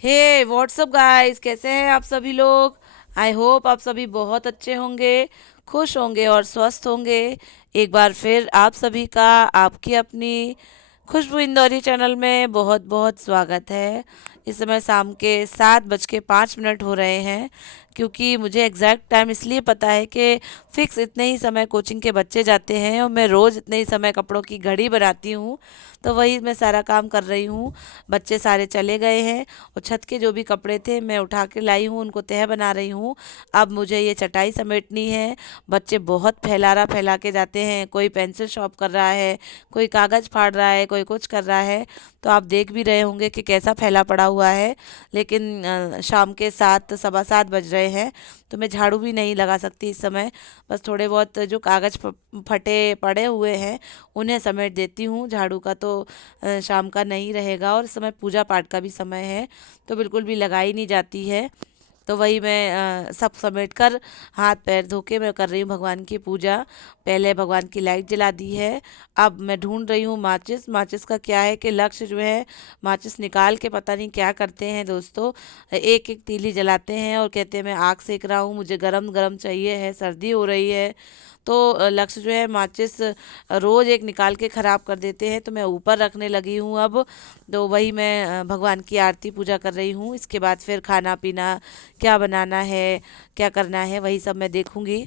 हे WhatsApp guys, कैसे हैं आप सभी लोग। आई होप आप सभी बहुत अच्छे होंगे, खुश होंगे और स्वस्थ होंगे। एक बार फिर आप सभी का आपकी अपनी खुशबू इंदौरी चैनल में बहुत बहुत स्वागत है। इस समय शाम के 7:05 हो रहे हैं, क्योंकि मुझे एग्जैक्ट टाइम इसलिए पता है कि फिक्स इतने ही समय कोचिंग के बच्चे जाते हैं और मैं रोज़ इतने ही समय कपड़ों की घड़ी बनाती हूँ। तो वही मैं सारा काम कर रही हूँ। बच्चे सारे चले गए हैं और छत के जो भी कपड़े थे मैं उठा के लाई हूँ, उनको तह बना रही हूँ। अब मुझे ये चटाई समेटनी है। बच्चे बहुत फैलारा फैला के जाते हैं, कोई पेंसिल शॉर्प कर रहा है, कोई कागज़ फाड़ रहा है, कोई कुछ कर रहा है। तो आप देख भी रहे होंगे कि कैसा फैला पड़ा हुआ है। लेकिन शाम के 7 सवा 7 बज रहे हैं, तो मैं झाड़ू भी नहीं लगा सकती इस समय। बस थोड़े बहुत जो कागज़ फटे पड़े हुए हैं उन्हें समेट देती हूँ। झाड़ू का तो शाम का नहीं रहेगा, और इस समय पूजा पाठ का भी समय है, तो बिल्कुल भी लगाई नहीं जाती है। तो वही मैं सब समेट कर हाथ पैर धो के मैं कर रही हूँ भगवान की पूजा। पहले भगवान की लाइट जला दी है। अब मैं ढूंढ रही हूँ माचिस। माचिस का क्या है कि लक्ष्य जो है, माचिस निकाल के पता नहीं क्या करते हैं दोस्तों। एक एक तीली जलाते हैं और कहते हैं मैं आग सेक रहा हूँ, मुझे गरम गरम चाहिए है, सर्दी हो रही है। तो लक्ष्य जो है माचिस रोज़ एक निकाल के ख़राब कर देते हैं, तो मैं ऊपर रखने लगी हूँ अब। तो वही मैं भगवान की आरती पूजा कर रही हूँ। इसके बाद फिर खाना पीना क्या बनाना है, क्या करना है, वही सब मैं देखूँगी।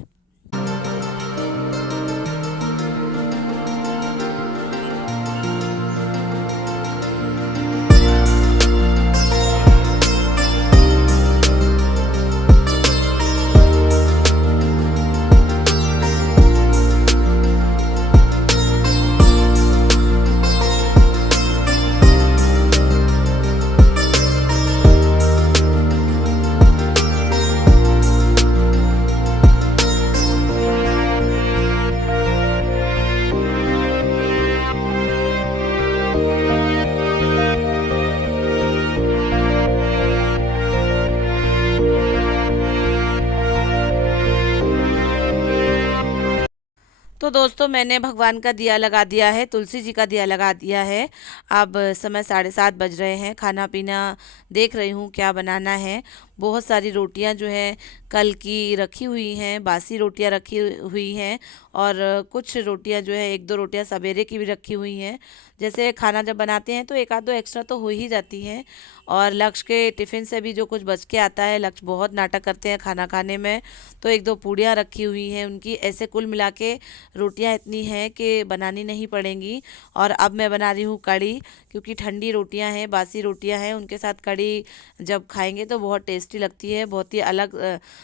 तो दोस्तों, मैंने भगवान का दिया लगा दिया है, तुलसी जी का दिया लगा दिया है। अब समय 7:30 बज रहे हैं। खाना पीना देख रही हूँ क्या बनाना है। बहुत सारी रोटियां जो है कल की रखी हुई हैं, बासी रोटियां रखी हुई हैं। और कुछ रोटियां जो है, एक दो रोटियां सवेरे की भी रखी हुई हैं। जैसे खाना जब बनाते हैं तो एक आध दो एक्स्ट्रा तो हो ही जाती हैं। और लक्ष्य के टिफ़िन से भी जो कुछ बच के आता है, लक्ष्य बहुत नाटक करते हैं खाना खाने में, तो एक दो पूड़ियाँ रखी हुई हैं उनकी। ऐसे कुल मिला के रोटियां इतनी हैं कि बनानी नहीं पड़ेंगी। और अब मैं बना रही हूँ कढ़ी, क्योंकि ठंडी रोटियां हैं, बासी रोटियां हैं, उनके साथ कढ़ी जब खाएंगे तो बहुत टेस्टी लगती है, बहुत ही अलग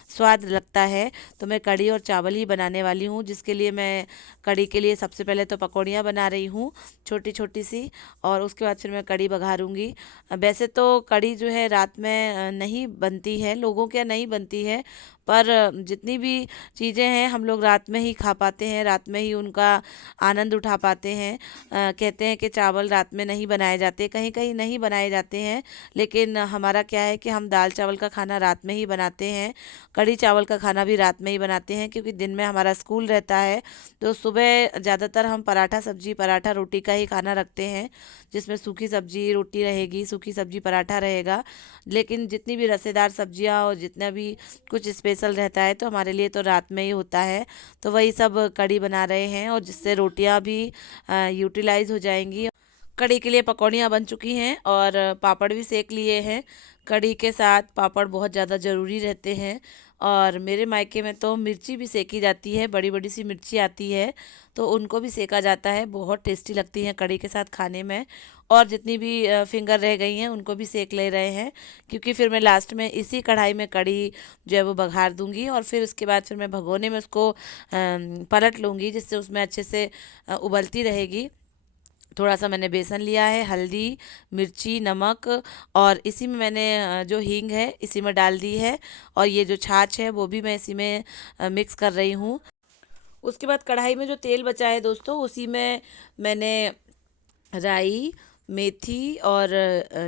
स्वाद लगता है। तो मैं कढ़ी और चावल ही बनाने वाली हूँ, जिसके लिए मैं कढ़ी के लिए सबसे पहले तो पकौड़ियाँ बना रही हूँ, छोटी छोटी सी। और उसके बाद फिर मैं कढ़ी बघारूंगी। वैसे तो कढ़ी जो है रात में नहीं बनती है, लोगों के यहाँ नहीं बनती है, पर जितनी भी चीज़ें हैं हम लोग रात में ही खा पाते हैं, रात में ही उनका आनंद उठा पाते हैं। कहते हैं कि चावल रात में नहीं बनाए जाते, कहीं कहीं नहीं बनाए जाते हैं, लेकिन हमारा क्या है कि हम दाल चावल का खाना रात में ही बनाते हैं। कढ़ी चावल का खाना भी रात में ही बनाते हैं, क्योंकि दिन में हमारा स्कूल रहता है। तो सुबह ज़्यादातर हम पराठा सब्जी पराठा रोटी का ही खाना रखते हैं, जिसमें सूखी सब्जी रोटी रहेगी, सूखी सब्जी पराठा रहेगा। लेकिन जितनी भी रसेदार सब्जियां और जितना भी कुछ स्पेशल रहता है तो हमारे लिए तो रात में ही होता है। तो वही सब कढ़ी बना रहे हैं, और जिससे रोटियां भी यूटिलाइज हो जाएंगी। कढ़ी के लिए पकौड़ियाँ बन चुकी हैं और पापड़ भी सेक लिए हैं। कढ़ी के साथ पापड़ बहुत ज़्यादा ज़रूरी रहते हैं। और मेरे मायके में तो मिर्ची भी सेकी जाती है, बड़ी बड़ी सी मिर्ची आती है, तो उनको भी सेका जाता है, बहुत टेस्टी लगती हैं कढ़ी के साथ खाने में। और जितनी भी फिंगर रह गई हैं उनको भी सेक ले रहे हैं, क्योंकि फिर मैं लास्ट में इसी कढ़ाई में कढ़ी जो है वो बघार दूंगी, और फिर उसके बाद फिर मैं भगोने में उसको पलट लूँगी, जिससे उसमें अच्छे से उबलती रहेगी। थोड़ा सा मैंने बेसन लिया है, हल्दी, मिर्ची, नमक, और इसी में मैंने जो हींग है इसी में डाल दी है। और ये जो छाछ है वो भी मैं इसी में मिक्स कर रही हूँ। उसके बाद कढ़ाई में जो तेल बचा है दोस्तों, उसी में मैंने राई, मेथी और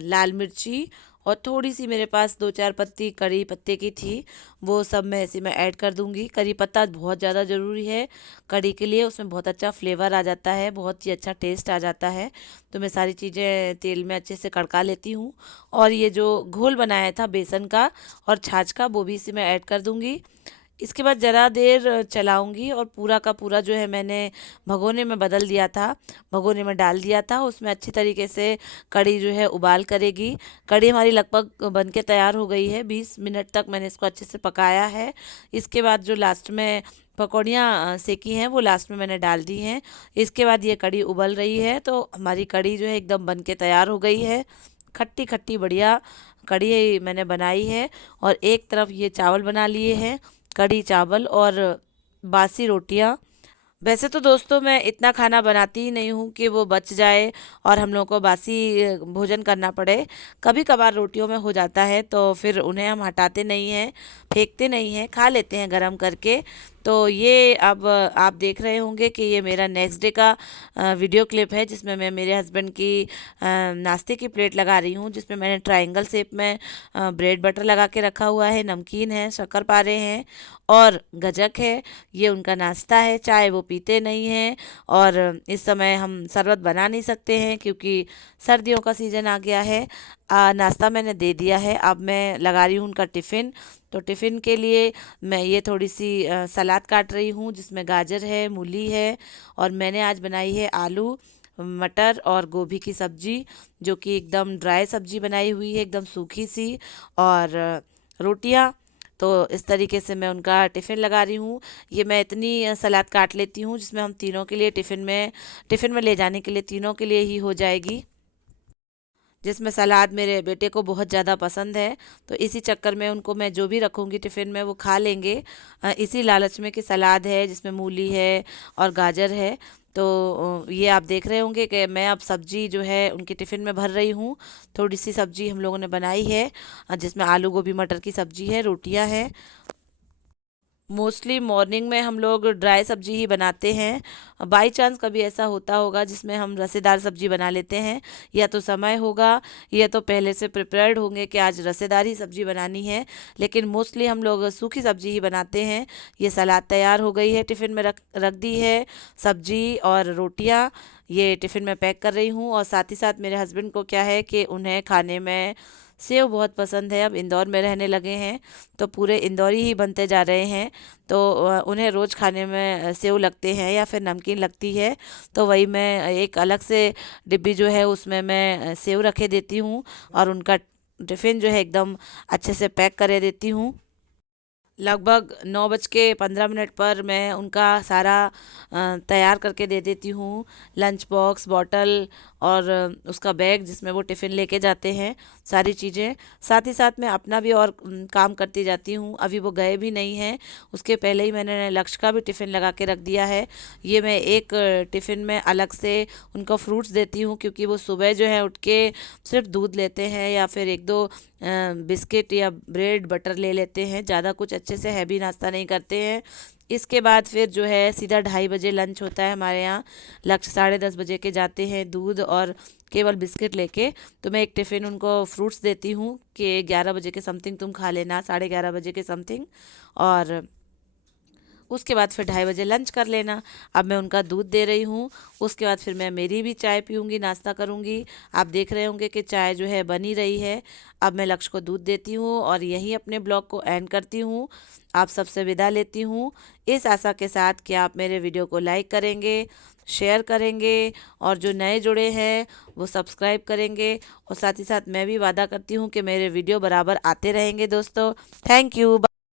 लाल मिर्ची और थोड़ी सी मेरे पास 2-4 पत्ती कड़ी पत्ते की थी, वो सब मैं इसी में ऐड कर दूंगी। करी पत्ता बहुत ज़्यादा ज़रूरी है कड़ी के लिए, उसमें बहुत अच्छा फ्लेवर आ जाता है, बहुत ही अच्छा टेस्ट आ जाता है। तो मैं सारी चीज़ें तेल में अच्छे से कड़का लेती हूँ। और ये जो घोल बनाया था बेसन का और छाछ का, वो भी इसी में ऐड कर दूंगी। इसके बाद ज़रा देर चलाऊंगी और पूरा का पूरा जो है मैंने भगोने में बदल दिया था, भगोने में डाल दिया था। उसमें अच्छी तरीके से कड़ी जो है उबाल करेगी। कड़ी हमारी लगभग बन के तैयार हो गई है, 20 मिनट तक मैंने इसको अच्छे से पकाया है। इसके बाद जो लास्ट में पकौड़ियाँ सेकी हैं वो लास्ट में मैंने डाल दी हैं। इसके बाद ये कड़ी उबल रही है, तो हमारी कड़ी जो है एकदम बन के तैयार हो गई है। खट्टी खट्टी बढ़िया कड़ी मैंने बनाई है। और एक तरफ ये चावल बना लिए हैं, कढ़ी चावल और बासी रोटियां। वैसे तो दोस्तों मैं इतना खाना बनाती ही नहीं हूँ कि वो बच जाए और हम लोगों को बासी भोजन करना पड़े। कभी कभार रोटियों में हो जाता है तो फिर उन्हें हम हटाते नहीं हैं, फेंकते नहीं हैं, खा लेते हैं गरम करके। तो ये अब आप देख रहे होंगे कि ये मेरा नेक्स्ट डे का वीडियो क्लिप है, जिसमें मैं मेरे हस्बैंड की नाश्ते की प्लेट लगा रही हूँ, जिसमें मैंने ट्रायंगल शेप में ब्रेड बटर लगा के रखा हुआ है, नमकीन है, शक्करपारे हैं और गजक है। ये उनका नाश्ता है। चाय वो पीते नहीं हैं और इस समय हम शरबत बना नहीं सकते हैं क्योंकि सर्दियों का सीज़न आ गया है। नाश्ता मैंने दे दिया है, अब मैं लगा रही हूँ उनका टिफ़िन। तो टिफ़िन के लिए मैं ये थोड़ी सी सलाद काट रही हूँ, जिसमें गाजर है, मूली है और मैंने आज बनाई है आलू मटर और गोभी की सब्जी, जो कि एकदम ड्राई सब्जी बनाई हुई है, एकदम सूखी सी। और रोटियां। तो इस तरीके से मैं उनका टिफ़िन लगा रही हूँ। ये मैं इतनी सलाद काट लेती हूँ जिसमें हम तीनों के लिए टिफ़िन में ले जाने के लिए तीनों के लिए ही हो जाएगी। जिसमें सलाद मेरे बेटे को बहुत ज़्यादा पसंद है, तो इसी चक्कर में उनको मैं जो भी रखूँगी टिफ़िन में वो खा लेंगे। इसी लालच में कि सलाद है जिसमें मूली है और गाजर है। तो ये आप देख रहे होंगे कि मैं अब सब्ज़ी जो है उनके टिफ़िन में भर रही हूँ। थोड़ी सी सब्ज़ी हम लोगों ने बनाई है, जिसमें आलू गोभी मटर की सब्ज़ी है, रोटियाँ हैं। मोस्टली मॉर्निंग में हम लोग ड्राई सब्जी ही बनाते हैं। बाई चांस कभी ऐसा होता होगा जिसमें हम रसेदार सब्जी बना लेते हैं, या तो समय होगा या तो पहले से प्रिपेयर्ड होंगे कि आज रसेदार ही सब्जी बनानी है। लेकिन मोस्टली हम लोग सूखी सब्जी ही बनाते हैं। ये सलाद तैयार हो गई है, टिफ़िन में रख रख दी है सब्जी और रोटियां। ये टिफ़िन में पैक कर रही हूँ। और साथ ही साथ मेरे हस्बैंड को क्या है कि उन्हें खाने में सेव बहुत पसंद है। अब इंदौर में रहने लगे हैं तो पूरे इंदौरी ही बनते जा रहे हैं। तो उन्हें रोज़ खाने में सेव लगते हैं या फिर नमकीन लगती है। तो वही मैं एक अलग से डिब्बी जो है उसमें मैं सेव रखे देती हूँ और उनका टिफ़िन जो है एकदम अच्छे से पैक करे देती हूँ। लगभग 9:15 पर मैं उनका सारा तैयार करके दे देती हूँ, लंच बॉक्स, बॉटल और उसका बैग जिसमें वो टिफ़िन लेके जाते हैं, सारी चीज़ें। साथ ही साथ मैं अपना भी और काम करती जाती हूँ। अभी वो गए भी नहीं हैं, उसके पहले ही मैंने लक्ष्य का भी टिफ़िन लगा के रख दिया है। ये मैं एक टिफ़िन में अलग से उनको फ्रूट्स देती हूँ, क्योंकि वो सुबह जो है उठ के सिर्फ दूध लेते हैं या फिर एक दो बिस्किट या ब्रेड बटर ले लेते हैं, ज़्यादा कुछ अच्छे से हैवी नाश्ता नहीं करते हैं। इसके बाद फिर जो है सीधा 2:30 लंच होता है हमारे यहाँ। लक्ष्य 10:30 के जाते हैं दूध और केवल बिस्किट लेके। तो मैं एक टिफ़िन उनको फ्रूट्स देती हूँ कि 11 के समथिंग तुम खा लेना, 11:30 के समथिंग। और उसके बाद फिर 2:30 लंच कर लेना। अब मैं उनका दूध दे रही हूँ। उसके बाद फिर मैं मेरी भी चाय पीऊँगी, नाश्ता करूँगी। आप देख रहे होंगे कि चाय जो है बनी रही है। अब मैं लक्ष्य को दूध देती हूँ और यहीं अपने ब्लॉग को एंड करती हूँ। आप सबसे विदा लेती हूँ, इस आशा के साथ कि आप मेरे वीडियो को लाइक करेंगे, शेयर करेंगे और जो नए जुड़े हैं वो सब्सक्राइब करेंगे। और साथ ही साथ मैं भी वादा करती हूँ कि मेरे वीडियो बराबर आते रहेंगे दोस्तों। Thank you.